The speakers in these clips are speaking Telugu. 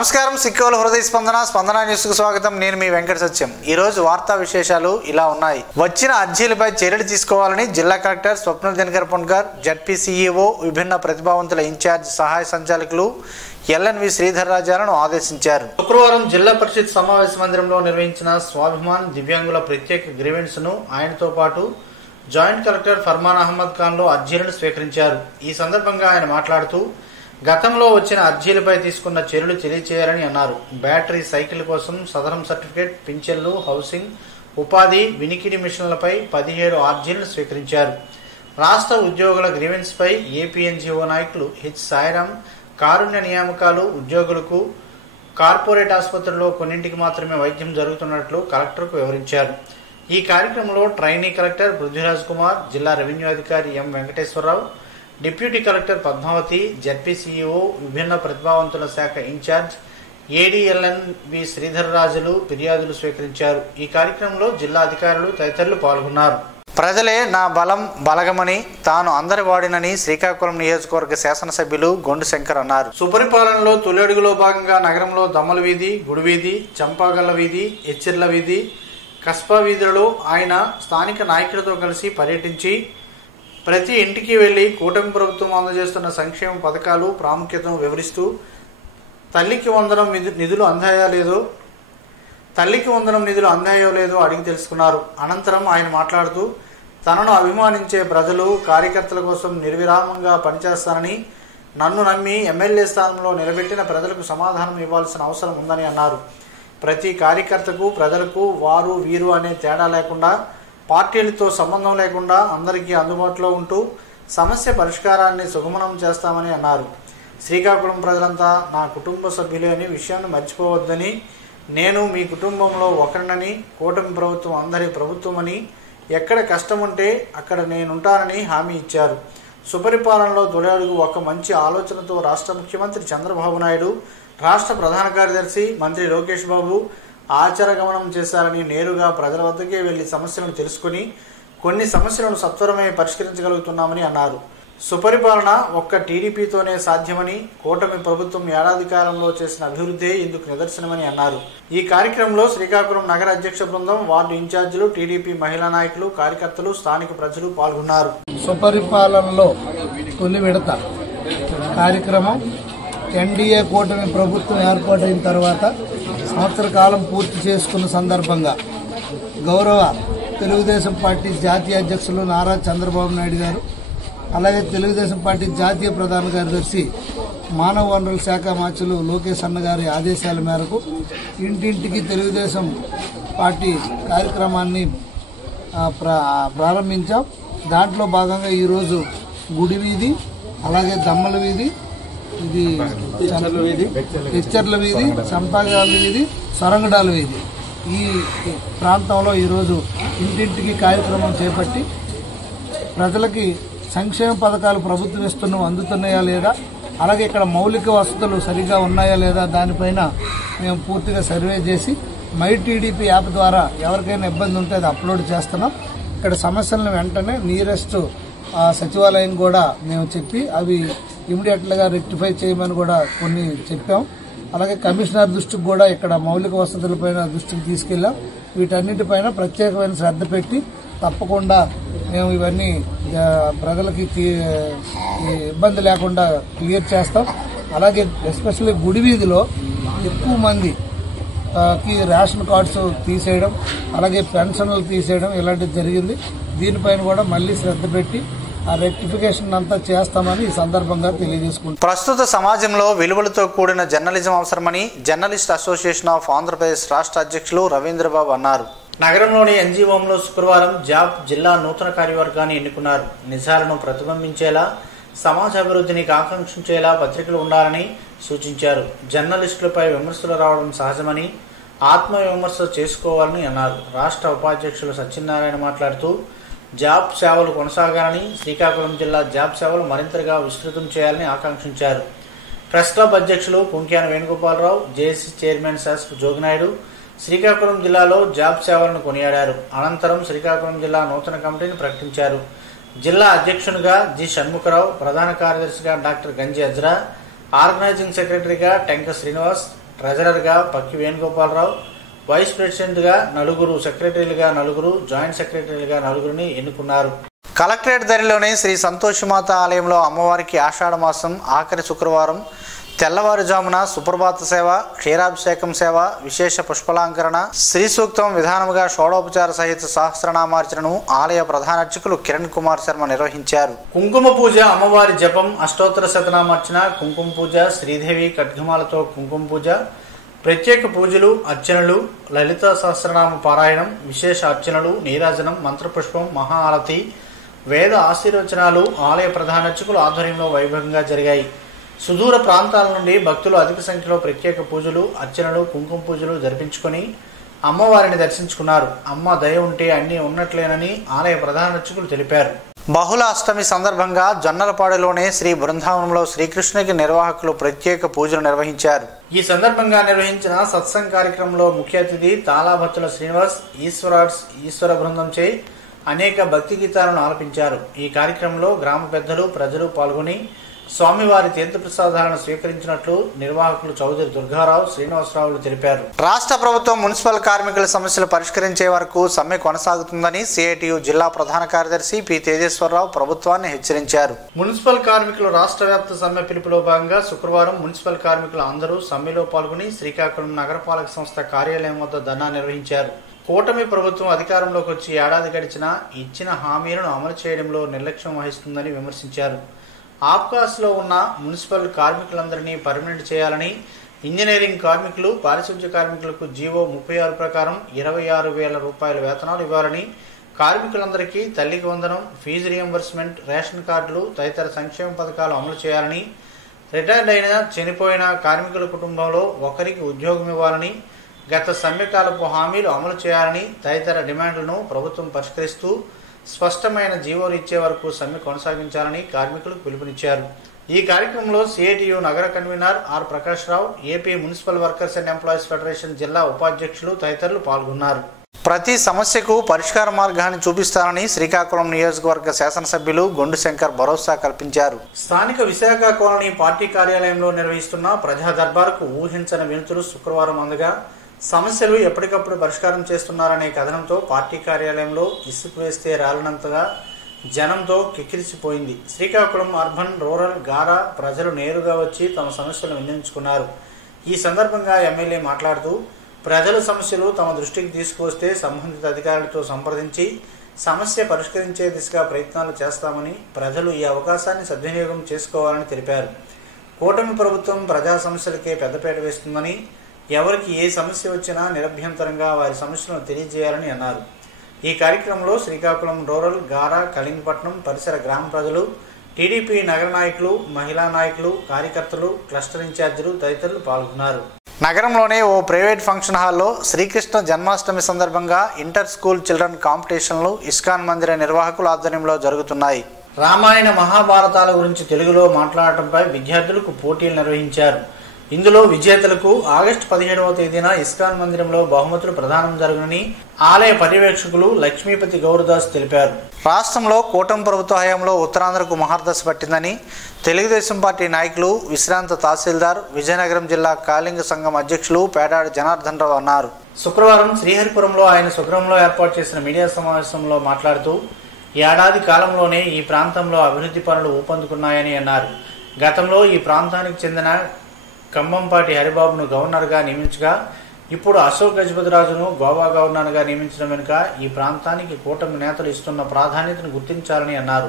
నమస్కారం సిక్కోలు హృదయ స్పందన న్యూస్ కు స్వాగతం. నేను మీ వెంకట సత్యం. ఈ రోజు వార్తా విశేషాలు ఇలా ఉన్నాయి. వచ్చిన అర్జీలపై చర్యలు తీసుకోవాలని జిల్లా కలెక్టర్ స్వప్న దినకర్ పొన్కర్, జడ్పీ సీఈఓ, విభిన్న ప్రతిభావంతుల ఇన్ఛార్జ్ సహాయ సంచాలకులు ఎల్ఎన్వి శ్రీధర్ రాజాలను ఆదేశించారు. శుక్రవారం జిల్లా పరిషత్ సమావేశ మందిరంలో నిర్వహించిన స్వాభిమాన్ దివ్యాంగుల ప్రత్యేక గ్రీవెన్స్ ను ఆయనతో పాటు జాయింట్ కలెక్టర్ ఫర్మాన్ అహ్మద్ ఖాన్ లో అర్జీలను స్వీకరించారు. ఈ సందర్భంగా ఆయన మాట్లాడుతూ గతంలో వచ్చిన అర్జీలపై తీసుకున్న చర్యలు తెలియచేయాలని అన్నారు. బ్యాటరీ సైకిల్ కోసం సదరం సర్టిఫికేట్, పింఛన్లు, హౌసింగ్, ఉపాధి, వినికిడి మిషన్లపై 17 అర్జీలను స్వీకరించారు. రాష్ట్ర ఉద్యోగుల గ్రీవెన్స్ పై ఏపీఎన్జీఓ నాయకులు హెచ్ సాయిరాం కారుణ్య నియామకాలు, ఉద్యోగులకు కార్పొరేట్ ఆసుపత్రుల్లో కొన్నింటికి మాత్రమే వైద్యం జరుగుతున్నట్లు కలెక్టర్కు వివరించారు. ఈ కార్యక్రమంలో ట్రైనీ కలెక్టర్ పృథ్వీరాజ్ కుమార్, జిల్లా రెవెన్యూ అధికారి M Venkateswararao, deputy collector Padmavathi, ZP CEO, విభిన్న ప్రతిభావంతుల శాఖ ఇన్ఛార్జ్ ఏడీఎల్ఎన్వి శ్రీధర్ రాజులు ఫిర్యాదులు స్వీకరించారు. ఈ కార్యక్రమంలో జిల్లా అధికారులు తదితరులు పాల్గొన్నారు. ప్రజలే నా బలం బలగమని, తాను అందరి వాడినని శ్రీకాకుళం నియోజకవర్గ శాసనసభ్యులు గొండు శంకర్ అన్నారు. సుపరిపాలనలో తొలి అడుగులో భాగంగా నగరంలో దమ్మల వీధి, గుడి వీధి, చంపాగల్ల వీధి, ఎచ్చిర్ల వీధి, కస్బా వీధులలో ఆయన స్థానిక నాయకులతో కలిసి పర్యటించి ప్రతి ఇంటికి వెళ్లి కూటమి ప్రభుత్వం అందజేస్తున్న సంక్షేమ పథకాలు ప్రాముఖ్యతను వివరిస్తూ తల్లికి వందనం నిధులు అందాయో లేదో అడిగి తెలుసుకున్నారు. అనంతరం ఆయన మాట్లాడుతూ తనను అభిమానించే ప్రజలు, కార్యకర్తల కోసం నిర్విరామంగా పనిచేస్తానని, నన్ను నమ్మి ఎమ్మెల్యే స్థానంలో నిలబెట్టిన ప్రజలకు సమాధానం ఇవ్వాల్సిన అవసరం ఉందని అన్నారు. ప్రతి కార్యకర్తకు, ప్రజలకు వారు వీరు అనే తేడా లేకుండా, పార్టీలతో సంబంధం లేకుండా అందరికీ అందుబాటులో ఉంటూ సమస్య పరిష్కారాన్ని సుగమనం చేస్తామని అన్నారు. శ్రీకాకుళం ప్రజలంతా నా కుటుంబ సభ్యులే అనే విషయాన్ని మర్చిపోవద్దని, నేను మీ కుటుంబంలో ఒకరినని, కూటమి ప్రభుత్వం అందరి ప్రభుత్వమని, ఎక్కడ కష్టం ఉంటే అక్కడ నేనుంటానని హామీ ఇచ్చారు. సుపరిపాలనలో తొలి అడుగు ఒక మంచి ఆలోచనతో రాష్ట్ర ముఖ్యమంత్రి చంద్రబాబు నాయుడు, రాష్ట్ర ప్రధాన కార్యదర్శి మంత్రి లోకేష్ బాబు ఆచారగమనం చేశారని, నేరుగా ప్రజల వద్దకే వెళ్లి సమస్యలను తెలుసుకుని కొన్ని సమస్యలను సత్వరమే పరిష్కరించగలుగుతున్నామని అన్నారు. సుపరిపాలన ఒక్క టీడీపీతోనే సాధ్యమని, కూటమి ప్రభుత్వం ఏడాది కాలంలో చేసిన అభివృద్ధే ఇందుకు నిదర్శనమని అన్నారు. ఈ కార్యక్రమంలో శ్రీకాకుళం నగర అధ్యక్ష బృందం, వార్డు ఇన్ఛార్జీలు, టీడీపీ మహిళా నాయకులు, కార్యకర్తలు, స్థానిక ప్రజలు పాల్గొన్నారు. సుపరిపాలనలో తొలి విడత కార్యక్రమం ఎన్డీఏ కూటమి ప్రభుత్వం ఏర్పాటైన తర్వాత సంవత్సర కాలం పూర్తి చేసుకున్న సందర్భంగా గౌరవ తెలుగుదేశం పార్టీ జాతీయ అధ్యక్షులు నారా చంద్రబాబు నాయుడు గారు, అలాగే తెలుగుదేశం పార్టీ జాతీయ ప్రధాన కార్యదర్శి మానవ వనరుల శాఖ మంత్రులు లోకేష్ అన్న గారి ఆదేశాల మేరకు ఇంటింటికి తెలుగుదేశం పార్టీ కార్యక్రమాన్ని ప్రారంభించాం. దాంట్లో భాగంగా ఈరోజు గుడి వీధి, అలాగే దమ్మల వీధి, ఇది హెచ్చర్ల వీధి, చంపాగాల వీధి, సొరంగడాల వీధి, ఈ ప్రాంతంలో ఈరోజు ఇంటింటికి కార్యక్రమం చేపట్టి ప్రజలకి సంక్షేమ పథకాలు ప్రభుత్వం ఇస్తున్నవి అందుతున్నాయా లేదా, అలాగే ఇక్కడ మౌలిక వసతులు సరిగా ఉన్నాయా లేదా దానిపైన మేము పూర్తిగా సర్వే చేసి మై టీడీపీ యాప్ ద్వారా ఎవరికైనా ఇబ్బంది ఉంటే అది అప్లోడ్ చేస్తున్నాం. ఇక్కడ సమస్యలను వెంటనే నియరెస్ట్ సచివాలయం కూడా మేము చెప్పి అవి ఇమీడియట్గా రెక్టిఫై చేయమని కూడా కొన్ని చెప్పాం. అలాగే కమిషనర్ దృష్టికి కూడా ఇక్కడ మౌలిక వసతులపైన దృష్టికి తీసుకెళ్లాం. వీటన్నిటిపైన ప్రత్యేకమైన శ్రద్ధ పెట్టి తప్పకుండా మేము ఇవన్నీ ప్రజలకి ఇబ్బంది లేకుండా క్లియర్ చేస్తాం. అలాగే ఎస్పెషల్లీ గుడి వీధిలో ఎక్కువ మందికి రేషన్ కార్డ్స్ తీసేయడం, అలాగే పెన్షన్లు తీసేయడం ఇలాంటివి జరిగింది. దీనిపైన కూడా మళ్లీ శ్రద్ధ పెట్టి ఆ రెక్టిఫికేషన్ అంతా చేస్తామని ఈ సందర్భంగా తెలియజేసుకుంటాం. ప్రస్తుత సమాజంలో విలువలతో కూడిన జర్నలిజం అవసరమని జర్నలిస్ట్ అసోసియేషన్ ఆఫ్ ఆంధ్రప్రదేశ్ రాష్ట్ర అధ్యక్షులు రవీంద్రబాబు అన్నారు. నగరంలోని ఎన్జీఓంలో శుక్రవారం జాబ్ జిల్లా నూతన కార్యవర్గాన్ని ఎన్నుకున్నారు. నిజాలను ప్రతిబింబించేలా, సమాజ అభివృద్ధిని ఆకాంక్షించేలా పత్రికలు ఉండాలని సూచించారు. జర్నలిస్టులపై విమర్శలు రావడం సహజమని, ఆత్మ విమర్శ చేసుకోవాలని అన్నారు. రాష్ట్ర ఉపాధ్యక్షులు సత్యనారాయణ మాట్లాడుతూ జాబ్ సేవలు కొనసాగాలని, శ్రీకాకుళం జిల్లా జాబ్ సేవలు మరింతగా విస్తృతం చేయాలని ఆకాంక్షించారు. ప్రెస్ క్లబ్ అధ్యక్షులు కుంక్యాన వేణుగోపాలరావు, జేఏసీ చైర్మన్ శాస్త్రి జోగినాయుడు శ్రీకాకుళం జిల్లాలో జాబ్ సేవలను కొనియాడారు. అనంతరం శ్రీకాకుళం జిల్లా నూతన కమిటీని ప్రకటించారు. జిల్లా అధ్యక్షునిగా జి షణ్ముఖరావు, ప్రధాన కార్యదర్శిగా డాక్టర్ గంజి అజ్రా, ఆర్గనైజింగ్ సెక్రటరీగా టెంక శ్రీనివాస్, ట్రెజరర్గా పక్కి వేణుగోపాలరావు, వైస్ ప్రెసిడెంట్గా నలుగురు, సెక్రటరీలుగా నలుగురు, జాయింట్ సెక్రటరీలుగా నలుగురిని ఎన్నుకున్నారు. కలెక్టరేట్ దరిలోని శ్రీ సంతోషమాత ఆలయంలో అమ్మవారికి ఆషాఢ మాసం ఆఖరి శుక్రవారం తెల్లవారుజామున సుప్రభాత సేవ, క్షీరాభిషేకం సేవ, విశేష పుష్పలాంకరణ, శ్రీ సూక్తం విధానముగా షోడోపచార సహిత సహస్రనామార్చనను ఆలయ ప్రధాన అర్చకులు కిరణ్ కుమార్ శర్మ నిర్వహించారు. కుంకుమ పూజ, అమ్మవారి జపం, అష్టోత్తర శతనామార్చన, కుంకుమ పూజ, శ్రీదేవి ఖడ్గమాలతో కుంకుమ పూజ, ప్రత్యేక పూజలు, అర్చనలు, లలిత సహస్రనామ పారాయణం, విశేష అర్చనలు, నీరాజనం, మంత్రపుష్పం, మహా ఆరతి, వేద ఆశీర్వచనాలు ఆలయ ప్రధాన అర్చకుల ఆధ్వర్యంలో వైభవంగా జరిగాయి. సుదూర ప్రాంతాల నుండి భక్తులు అధిక సంఖ్యలో ప్రత్యేక పూజలు, అర్చనలు, కుంకుమ పూజలు జరిపించుకొని అమ్మవారిని దర్శించుకున్నారు. అమ్మ దయ ఉంటే అన్నీ ఉన్నట్లేనని ఆలయ ప్రధాన అర్చకులు తెలిపారు. బహుళ అష్టమి సందర్భంగా జొన్నలపాడులోని శ్రీ బృందావనంలో శ్రీకృష్ణునికి నిర్వాహకులు ప్రత్యేక పూజలు నిర్వహించారు. ఈ సందర్భంగా నిర్వహించిన సత్సంగ్ కార్యక్రమంలో ముఖ్య అతిథి తాళాభత్తుల శ్రీనివాస్ ఈశ్వర బృందంచే అనేక భక్తి గీతాలను ఆలపించారు. ఈ కార్యక్రమంలో గ్రామ పెద్దలు, ప్రజలు పాల్గొని స్వామివారి తీర్థప్రసాదాలను స్వీకరించినట్లు నిర్వాహకులు చౌదరి దుర్గారావు, శ్రీనివాసరావులు తెలిపారు. రాష్ట్ర ప్రభుత్వం మున్సిపల్ కార్మికుల సమస్యలు పరిష్కరించే వరకు సమ్మె కొనసాగుతుందని సిఐటియు జిల్లా ప్రధాన కార్యదర్శి పి తేజేశ్వరరావు ప్రభుత్వాన్ని హెచ్చరించారు. మున్సిపల్ కార్మికులు రాష్ట్ర వ్యాప్త సమ్మె పిలుపులో భాగంగా శుక్రవారం మున్సిపల్ కార్మికులు అందరూ సమ్మెలో పాల్గొని శ్రీకాకుళం నగరపాలక సంస్థ కార్యాలయం వద్ద ధర్నా నిర్వహించారు. కూటమి ప్రభుత్వం అధికారంలోకి వచ్చి ఏడాది గడిచినా ఇచ్చిన హామీలను అమలు చేయడంలో నిర్లక్ష్యం వహిస్తుందని విమర్శించారు. ఆప్కాస్లో ఉన్న మున్సిపల్ కార్మికులందరినీ పర్మనెంట్ చేయాలని, ఇంజనీరింగ్ కార్మికులు, పారిశుధ్య కార్మికులకు జీవో 36 ప్రకారం 26,000 రూపాయల వేతనాలు ఇవ్వాలని, కార్మికులందరికీ తల్లికి వందనం, ఫీజు రియంబర్స్మెంట్, రేషన్ కార్డులు తదితర సంక్షేమ పథకాలు అమలు చేయాలని, రిటైర్డ్ అయిన, చనిపోయిన కార్మికుల కుటుంబంలో ఒకరికి ఉద్యోగం ఇవ్వాలని, గత సమ్మెకాలపు హామీలు అమలు చేయాలని తదితర డిమాండ్లను ప్రభుత్వం పరిష్కరిస్తూ స్పష్టమైన జీవోలు ఇచ్చే వరకు సమ్మె కొనసాగించాలని కార్మికులకు పిలుపునిచ్చారు. ఈ కార్యక్రమంలో సిఐటియు నగర convener R Prakash Rao, AP municipal workers and employees federation జిల్లా ఉపాధ్యక్షులు తదితరులు పాల్గొన్నారు. ప్రతి సమస్యకు పరిష్కార మార్గాన్ని చూపిస్తారని శ్రీకాకుళం నియోజకవర్గ శాసనసభ్యులు గొండు శంకర్ భరోసా కల్పించారు. స్థానిక విశాఖ కాలనీ పార్టీ కార్యాలయంలో నిర్వహిస్తున్న ప్రజా దర్బార్కు ఊహించని వినతులు శుక్రవారం అందగా సమస్యలు ఎప్పటికప్పుడు పరిష్కారం చేస్తున్నారనే కథనంతో పార్టీ కార్యాలయంలో ఇసుకు వేస్తే రాలినంతగా జనంతో కిక్కిరిసిపోయింది. శ్రీకాకుళం అర్బన్, రూరల్, గారా ప్రజలు నేరుగా వచ్చి తమ సమస్యలను విన్నవించుకున్నారు. ఈ సందర్భంగా ఎమ్మెల్యే మాట్లాడుతూ ప్రజల సమస్యలు తమ దృష్టికి తీసుకువస్తే సంబంధిత అధికారులతో సంప్రదించి సమస్య పరిష్కరించే దిశగా ప్రయత్నాలు చేస్తామని, ప్రజలు ఈ అవకాశాన్ని సద్వినియోగం చేసుకోవాలని తెలిపారు. కూటమి ప్రభుత్వం ప్రజా సమస్యలకే పెద్దపీట వేస్తుందని, ఎవరికి ఏ సమస్య వచ్చినా నిరభ్యంతరంగా వారి సమస్యలను తెలియజేయాలని అన్నారు. ఈ కార్యక్రమంలో శ్రీకాకుళం రూరల్, గారా, కళింగపట్నం పరిసర గ్రామ ప్రజలు, టీడీపీ నగర నాయకులు, మహిళా నాయకులు, కార్యకర్తలు, క్లస్టర్ ఇన్ఛార్జీలు తదితరులు పాల్గొన్నారు. నగరంలోని ఓ ప్రైవేట్ ఫంక్షన్ హాల్లో శ్రీకృష్ణ జన్మాష్టమి సందర్భంగా ఇంటర్ స్కూల్ చిల్డ్రన్ కాంపిటీషన్లు ఇస్కాన్ మందిర నిర్వాహకుల ఆధ్వర్యంలో జరుగుతున్నాయి. రామాయణ మహాభారతాల గురించి తెలుగులో మాట్లాడటంపై విద్యార్థులకు పోటీలు నిర్వహించారు. ఇందులో విజేతలకు ఆగస్టు 17వ తేదీన ఇస్కాన్ మందిరంలో బహుమతులు ప్రదానం జరుగునని ఆలయ పర్యవేక్షకులు లక్ష్మీపతి గౌరదాస్ తెలిపారు. రాష్ట్రంలో కూటమి ప్రభుత్వ హయాంలో ఉత్తరాంధ్రకు మహర్దశ పట్టిందని తెలుగుదేశం పార్టీ నాయకులు, విశ్రాంత తహసీల్దార్, విజయనగరం జిల్లా కాళింగ సంఘం అధ్యక్షులు పేడాడి జనార్దన్ రావు అన్నారు. శుక్రవారం శ్రీహరిపురంలో ఆయన స్వగృహంలో ఏర్పాటు చేసిన మీడియా సమావేశంలో మాట్లాడుతూ ఏడాది కాలంలోనే ఈ ప్రాంతంలో అభివృద్ధి పనులు ఊపందుకున్నాయని అన్నారు. గతంలో ఈ ప్రాంతానికి చెందిన కంబంపాటి హరిబాబును గవర్నర్గా నియమించగా ఇప్పుడు అశోక్ గజపతిరాజును గోవా గవర్నర్గా నియమించడం వెనుక ఈ ప్రాంతానికి కూటమి నేతలు ఇస్తున్న ప్రాధాన్యతను గుర్తించాలని అన్నారు.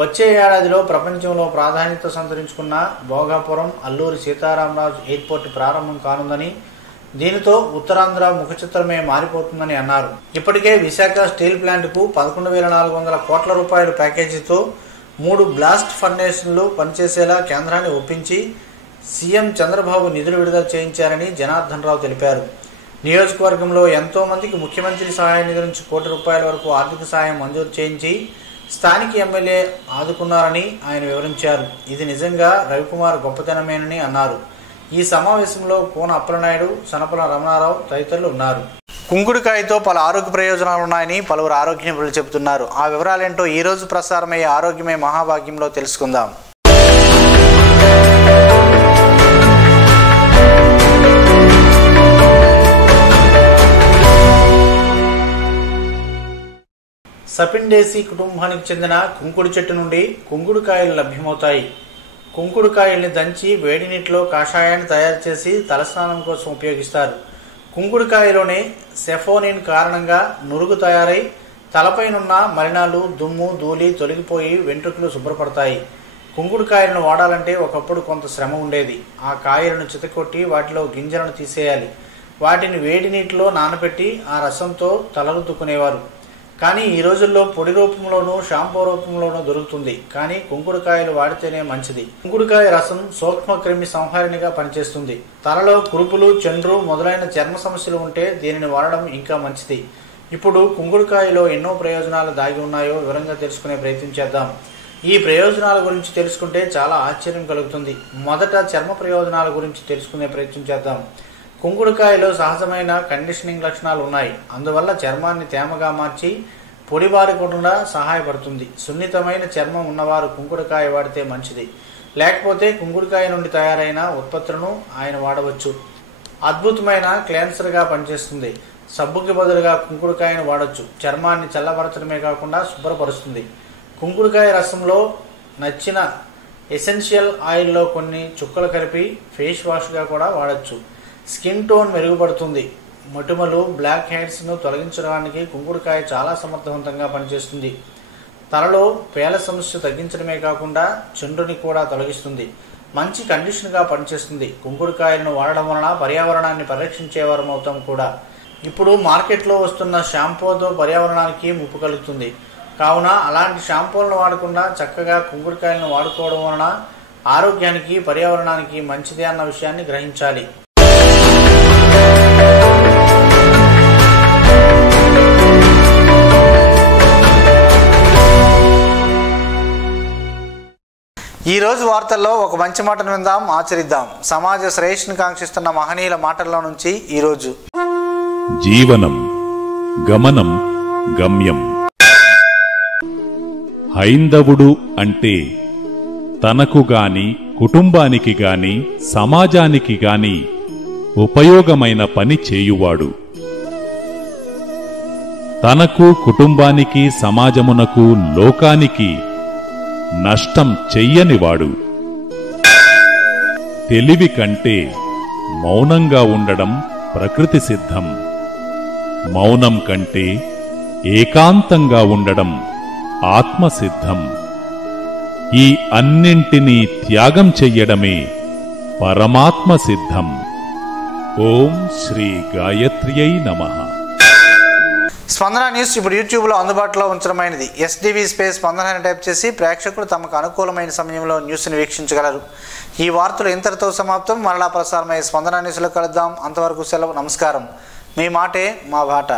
వచ్చే ఏడాదిలో ప్రపంచంలో ప్రాధాన్యత సంతరించుకున్న భోగాపురం అల్లూరి సీతారామరాజు ఎయిర్పోర్ట్ ప్రారంభం కానుందని, దీనితో ఉత్తరాంధ్ర ముఖచిత్రమే మారిపోతుందని అన్నారు. ఇప్పటికే విశాఖ స్టీల్ ప్లాంట్కు 11,400 కోట్ల రూపాయల ప్యాకేజీతో 3 బ్లాస్ట్ ఫర్నేషన్లు పనిచేసేలా కేంద్రాన్ని ఒప్పించి సీఎం చంద్రబాబు నిధులు విడుదల చేయించారని జనార్దన్ రావు తెలిపారు. నియోజకవర్గంలో ఎంతో మందికి ముఖ్యమంత్రి సహాయ నిధి నుంచి ₹1 కోట్ల వరకు ఆర్థిక సాయం మంజూరు చేయించి స్థానిక ఎమ్మెల్యే ఆదుకున్నారని ఆయన వివరించారు. ఇది నిజంగా రవికుమార్ గొప్పతనమేనని అన్నారు. ఈ సమావేశంలో కోన అప్పలనాయుడు, సనపల రమణారావు తదితరులు ఉన్నారు. కుంకుడుకాయతో పలు ఆరోగ్య ప్రయోజనాలున్నాయని పలువురు ఆరోగ్య నిపుణులు చెబుతున్నారు. ఆ వివరాలేంటో ఈ రోజు ప్రసారమయ్యే ఆరోగ్యమే మహాభాగ్యంలో తెలుసుకుందాం. సపిండేసి కుటుంబానికి చెందిన కుంకుడు చెట్టు నుండి కుంకుడుకాయలు లభ్యమవుతాయి. కుంకుడుకాయల్ని దంచి వేడి నీటిలో కాషాయాన్ని తయారు చేసి తలస్నానం కోసం ఉపయోగిస్తారు. కుంకుడుకాయలోని సెఫోనిన్ కారణంగా నురుగు తయారై తలపైనున్న మలినాలు, దుమ్ము, ధూళి తొలగిపోయి వెంట్రుకలు శుభ్రపడతాయి. కుంకుడుకాయలను వాడాలంటే ఒకప్పుడు కొంత శ్రమ ఉండేది. ఆ కాయలను చితకొట్టి వాటిలో గింజలను తీసేయాలి. వాటిని వేడి నీటిలో నానబెట్టి ఆ రసంతో తలరుద్దుకునేవారు. కానీ ఈ రోజుల్లో పొడి రూపంలోనూ షాంపూ రూపంలోనూ దొరుకుతుంది. కానీ కుంకుడుకాయలు వాడితేనే మంచిది. కుంకుడుకాయ రసం సూక్ష్మక్రిమి సంహారిణిగా పనిచేస్తుంది. తలలో కురుపులు, చండ్రు మొదలైన చర్మ సమస్యలు ఉంటే దీనిని వాడడం ఇంకా మంచిది. ఇప్పుడు కుంకుడుకాయలో ఎన్నో ప్రయోజనాలు దాగి ఉన్నాయో వివరంగా తెలుసుకునే ప్రయత్నం చేద్దాం. ఈ ప్రయోజనాల గురించి తెలుసుకుంటే చాలా ఆశ్చర్యం కలుగుతుంది. మొదట చర్మ ప్రయోజనాల గురించి తెలుసుకునే ప్రయత్నం చేద్దాం. కుంకుడుకాయలో సహజమైన కండిషనింగ్ లక్షణాలు ఉన్నాయి. అందువల్ల చర్మాన్ని తేమగా మార్చి పొడిబారకుండా సహాయపడుతుంది. సున్నితమైన చర్మం ఉన్నవారు కుంకుడుకాయ వాడితే మంచిది. లేకపోతే కుంకుడుకాయ నుండి తయారైన ఉత్పత్తులను ఆయన వాడవచ్చు. అద్భుతమైన క్లెన్సర్గా పనిచేస్తుంది. సబ్బుకి బదులుగా కుంకుడుకాయను వాడచ్చు. చర్మాన్ని చల్లబరచడమే కాకుండా శుభ్రపరుస్తుంది. కుంకుడుకాయ రసంలో నచ్చిన ఎసెన్షియల్ ఆయిల్లో కొన్ని చుక్కలు కలిపి ఫేస్ వాష్గా కూడా వాడచ్చు. స్కిన్ టోన్ మెరుగుపడుతుంది. మొటిమలు, బ్లాక్ హెడ్స్ను తొలగించడానికి కుంకుడుకాయ చాలా సమర్థవంతంగా పనిచేస్తుంది. తలలో పేల సమస్య తగ్గించడమే కాకుండా చుండ్రుని కూడా తొలగిస్తుంది. మంచి కండిషన్గా పనిచేస్తుంది. కుంకుడుకాయలను వాడడం వలన పర్యావరణాన్ని పరిరక్షించేవారం అవుతాం కూడా. ఇప్పుడు మార్కెట్లో వస్తున్న షాంపూతో పర్యావరణానికి ముప్పు కలుగుతుంది. కావున అలాంటి షాంపూలను వాడకుండా చక్కగా కుంకుడుకాయలను వాడుకోవడం వలన ఆరోగ్యానికి, పర్యావరణానికి మంచిదే అన్న విషయాన్ని గ్రహించాలి. ఈ రోజు వార్తల్లో ఒక మంచి మాటను విందాం, ఆచరిద్దాం. సమాజ శ్రేయస్సును కాంక్షిస్తున్న మహనీయుల మాటల్లో నుంచి ఈరోజు. జీవనం, గమనం, గమ్యం. హైందవుడు అంటే తనకు గాని, కుటుంబానికి గాని, సమాజానికి గాని ఉపయోగమైన పని చేయువాడు. తనకు, కుటుంబానికి, సమాజమునకు, లోకానికి నష్టం చెయ్యనివాడు. తెలివి కంటే మౌనంగా ఉండడం ప్రకృతి సిద్ధం. మౌనం కంటే ఏకాంతంగా ఉండడం ఆత్మసిద్ధం. ఈ అన్నింటినీ త్యాగం చెయ్యడమే పరమాత్మ సిద్ధం. ఓం శ్రీ గాయత్ర్యై నమః. స్పందన న్యూస్ ఇప్పుడు యూట్యూబ్లో అందుబాటులో ఉంచడమైనది. SDV స్పేస్ స్పందన అని టైప్ చేసి ప్రేక్షకులు తమకు అనుకూలమైన సమయంలో న్యూస్ని వీక్షించగలరు. ఈ వార్తలు ఇంతటితో సమాప్తం. మరలా ప్రసారమయ్యే స్పందన న్యూస్లో కలుద్దాం. అంతవరకు సెలవు. నమస్కారం. మీ మాటే మా బాట.